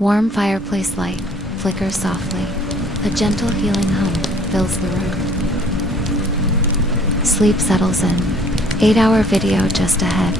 Warm fireplace light flickers softly. A gentle healing hum fills the room. Sleep settles in. 8-hour video just ahead.